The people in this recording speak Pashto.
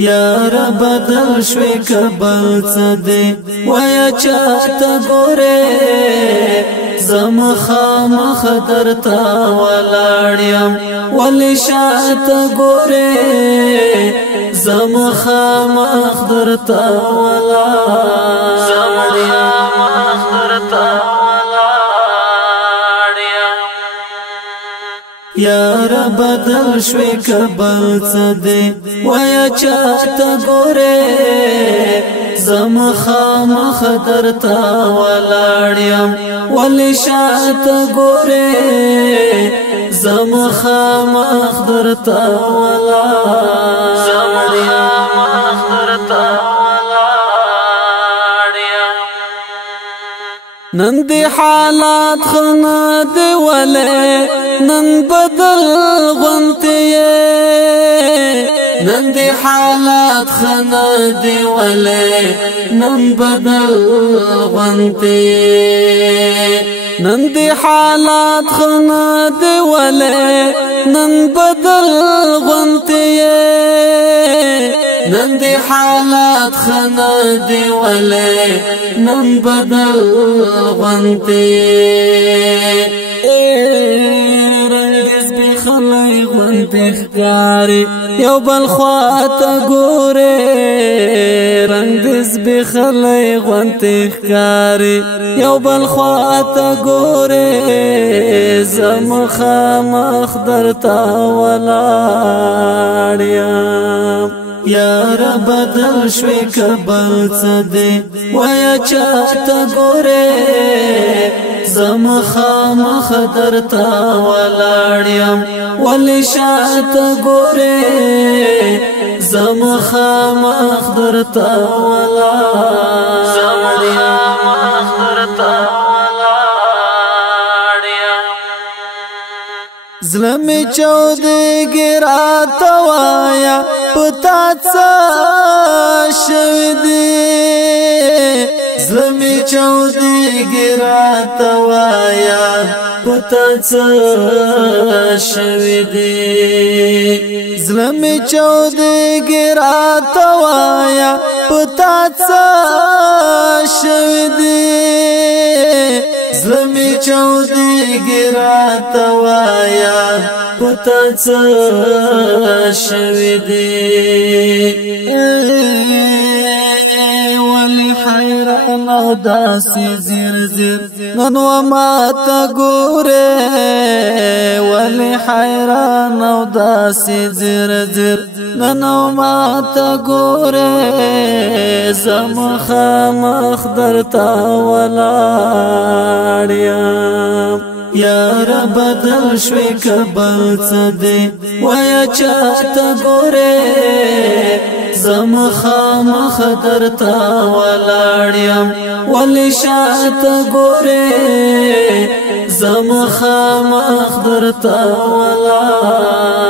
یار بدل شوی کبل صدی ویا چاہتا گورے زم خامخ درتا ولاړیم ولی شاہتا گورے زم خامخ درتا ولاړیم یار بدل شوی کبل صدی ویا چاہتا گورے زم خامخ درتا ولاړیم ولی شاہتا گورے زم خامخ درتا ولاړیم نن دی حالات خنا دی ولی نن بدل غنتی نن دی حالات خنا دی ولی نن بدل غنتی نن دی حالات خنا دی ولی نن بدل غنتی نن دی حالات خنا دی ولی نن بدل غنتی رنگز بی خلی غنتی خکاری یو بل خواتا گوری رنگز بی خلی غنتی خکاری یو بل خواتا گوری زم خامخ درتا ولاړیم یار بدل شوی کبل صدی ویا چاہتا گورے زم خامخ درتا ولاړیم ولی شاہتا گورے زم خامخ درتا ولاړیم زلمی چودگی رات وایا پتا څه شوی دی زلمی چودگی رات وایا پتا څه شوی دی زلمی چودگی رات وایا پتا څه شوی دی زلمی چودگی رات وایا پتا څه شوی دی ولی حیران او داسې زیر زیر نن وما ته ګورې ولی حیران او داسې زیر زیر نن وما ته ګورې زم خامخ درتا ولاړیم یار بدل شوی کبل صدی ویا چاہتا گورے زم خامخ درتا ولاړیم ولی شاہتا گورے زم خامخ درتا ولاړیم